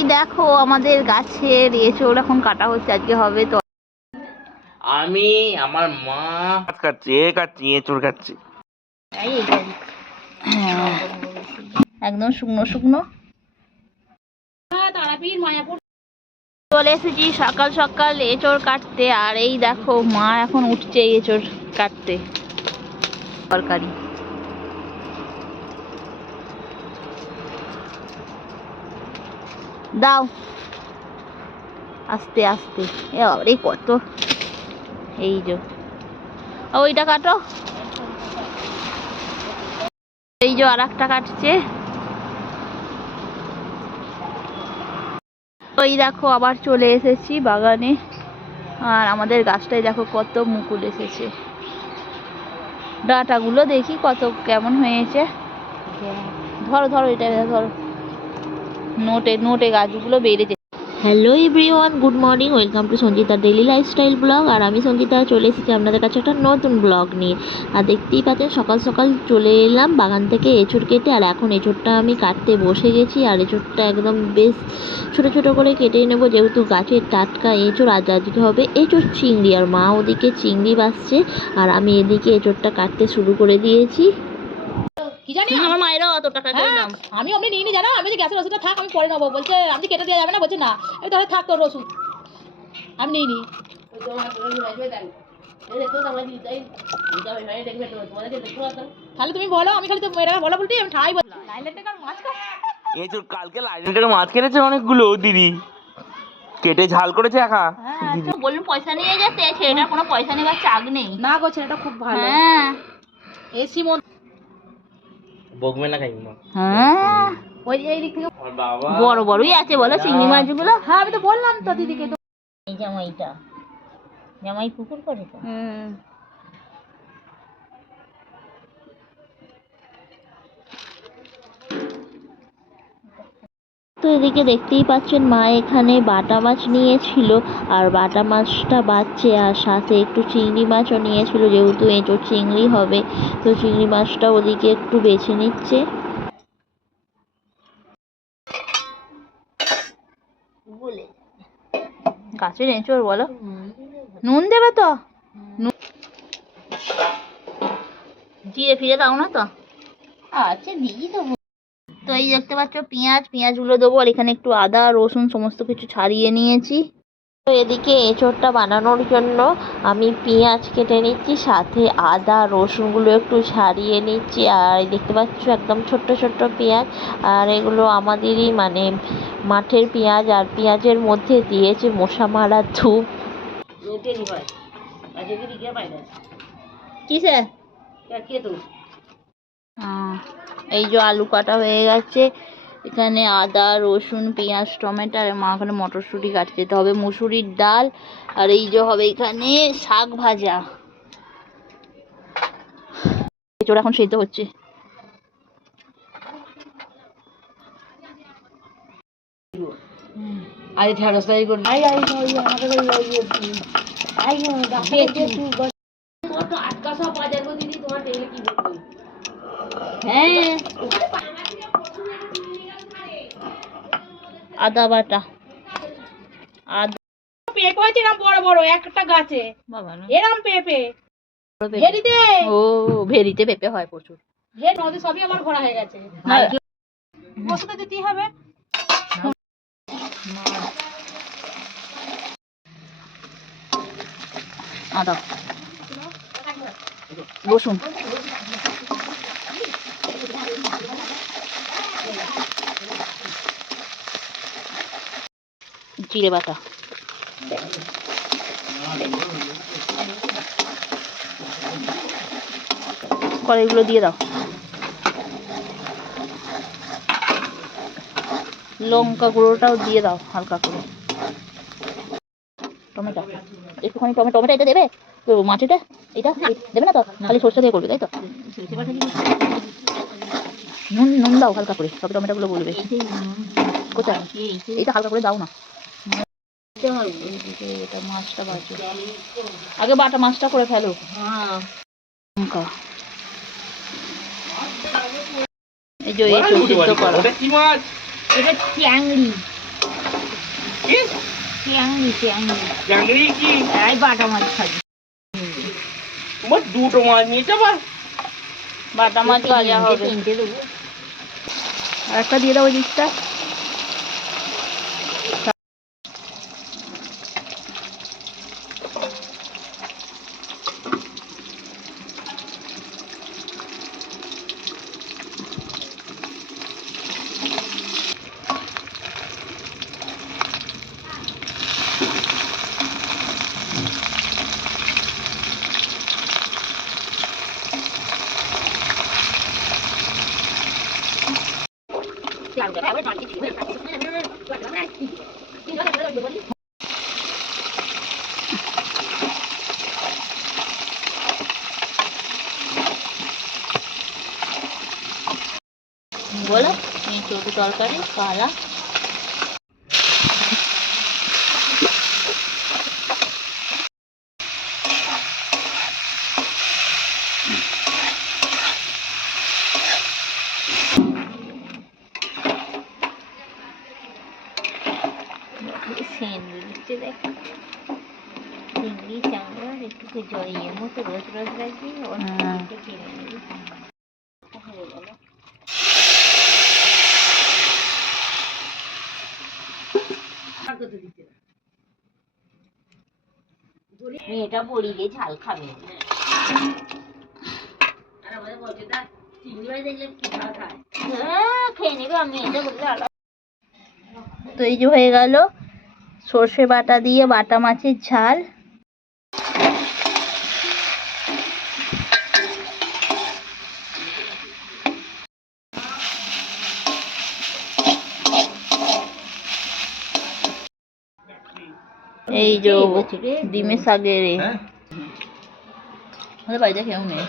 এই দেখো আমাদের গাছের এঁচোড় এখন কাটা হচ্ছে, আজকে হবে তো। আমি আমার মা কাটছি এঁচোড় খাচ্ছি। একদম শুকনো শুকনো। চলে এসেছি সকাল সকাল এঁচোড় কাটতে, আর এই দেখো মা এখন উঠছে এঁচোড় কাটতে। তরকারি দাও আস্তে আস্তে। এই কত, এই যে ওইটা কাটো, এই যে আর একটা কাটছে। ওই দেখো আবার চলে এসেছি বাগানে, আর আমাদের গাছটায় দেখো কত মুকুল এসেছে। ডাঁটাগুলো দেখি কত কেমন হয়েছে। ধরো ধরো, এটা ধরো, নোটে নোটে গাছগুলো বেড়েছে। Hello everyone, good morning, welcome to Sanjita daily lifestyle blog. আর আমি সঞ্জিতা চলে এসেছি আপনাদের কাছে একটা নতুন ব্লগ নিয়ে। আর দেখতেই পাচ্ছেন সকাল সকাল চলে এলাম বাগান থেকে এঁচোড় কেটে, আর এখন এঁচোড়টা আমি কাটতে বসে গেছি। আর এঁচোড়টা একদম বেশ ছোটো ছোটো করে কেটে নেবো, যেহেতু গাছের টাটকা এঁচোড়। আজকে হবে এঁচোড় চিংড়ি, আর মা ওদিকে চিংড়ি বাছছে, আর আমি এদিকে এঁচোড়টা কাটতে শুরু করে দিয়েছি। কি জানি আমার মায়েরও অত টাকা করে দাম। আমি অমনি নিয়ে জানো, আমি যে গ্যাসের রসুনটা থাক, আমি পরে নেবো। বলছে আপনি কেটে দেওয়া যাবে না, বলছে না আমি তাহলে থাক তোর রসুন, আমি নিই নি। তাহলে তুমি বলো, আমি খালি তো মেয়েরা বলো বলতে আমি ঠাই বল। লাইলের টাকার মাছ এঁচোড় কালকে লাইনের টাকা মাছ কেটেছে অনেকগুলো দিদি, কেটে ঝাল করেছে একা। বলুন পয়সা নিয়ে যেতে, ছেলেটার কোনো পয়সা নেবার চাক নেই। না গো, ছেলেটা খুব ভালো। হ্যাঁ এসি মন বকবে না কাকিমা। হ্যাঁ, ওই এই দিক থেকে বড় বড়ই আছে বলো চিংড়ি মাছগুলো। হ্যাঁ, আমি তো বললাম তো দিদিকে। তো এই জামাইটা, জামাই পুকুর করে তো। তো এদিকে দেখতেই পাচ্ছেন মা এখানে বাটা মাছ নিয়েছিল, আর বাটা মাছটা বাচ্ছে, আর সাথে একটু চিংড়ি মাছও নিয়েছিল, যেহেতু এঁচোড় চিংড়ি হবে। তো চিংড়ি মাছটা ওদিকে একটু বেছে নিচ্ছে। গাছের এঁচোড় বলো, নুন দেবে তো, জিরে ফিরে দাও না তো। আচ্ছা দিই দেবো। তো এই দেখতে পাচ্ছ পেঁয়াজগুলো দেবো, আর এখানে একটু আদা রসুন সমস্ত কিছু ছাড়িয়ে নিয়েছি। তো এদিকে এঁচোড়টা বানানোর জন্য আমি পেঁয়াজ কেটে নিচ্ছি, সাথে আদা রসুনগুলো একটু ছাড়িয়ে নিচ্ছি। আর দেখতে পাচ্ছ একদম ছোট্ট ছোট্ট পেঁয়াজ, আর এগুলো আমাদেরই মানে মাঠের পেঁয়াজ, আর পেঁয়াজের মধ্যে দিয়েছে মশা মারা ধূপ। কিসে এই যে আলু কাটা হয়ে গেছে, এখানে আদা রসুন পেঁয়াজ টমেটো, আর মা ওখানে মটরশুঁটি কাটতে যেতে হবে, মুসুরির ডাল, আর এই যে হবে এখানে শাক ভাজা। এঁচোড় এখন সেদ্ধ হচ্ছে। হ্যাঁ আদা বাটা, আদা পেঁপে হয়েছে এরম বড় বড় একটা গাছে, বাবা না এরম পেঁপে ভেরিতে। ও ভেরিতে পেঁপে হয় প্রচুর। যে নদী সবই আমার ঘোরা হয়ে গেছে, বসতে দিতেই হবে। আদা রসুন জিরে বাটা, কড়াইগুলো দিয়ে দাও, লঙ্কা গুঁড়োটাও দিয়ে দাও হালকা করে, টমেটো একটুখানি, টমেটো এটা দেবে তো মাছেটা, এটা দেবে না তো, খালি সরষে দিয়ে করবে তাই তো। নুন নুন দাও হালকা করে, তবে টমেটোগুলো বলবে। কোথায় এটা হালকা করে দাও না, এটা মাছটা বাজে, আগে বাটা মাছটা করে ফেলো। লঙ্কা, এই যে সিদ্ধ করো, এটা চিংড়ি, কি চিংড়ি চাকরি কি এই বাটা মাছ খাবি তোমার দুটো মাছ নিয়েছে আবার বাটা মাছ ভাজা হবে আর একটা দিয়ে দাও ওই দিকটা বলো ছোট তরকারি কালা স্যান্ডউইচে দেখো চিংড়ি চাংড়া একটু জড়িয়ে মতো রোজ রাখবি অনেক কিনে নিবি হয়ে গেল মেয়েটা বড়ি দিয়ে ঝাল খাবে খেয়ে নেবে আমি এটা বলতে তো এই যে হয়ে গেল সর্ষে বাটা দিয়ে বাটা মাছের ঝাল এই যে ডিমের শাকের আমাদের বাড়িতে কেউ নেই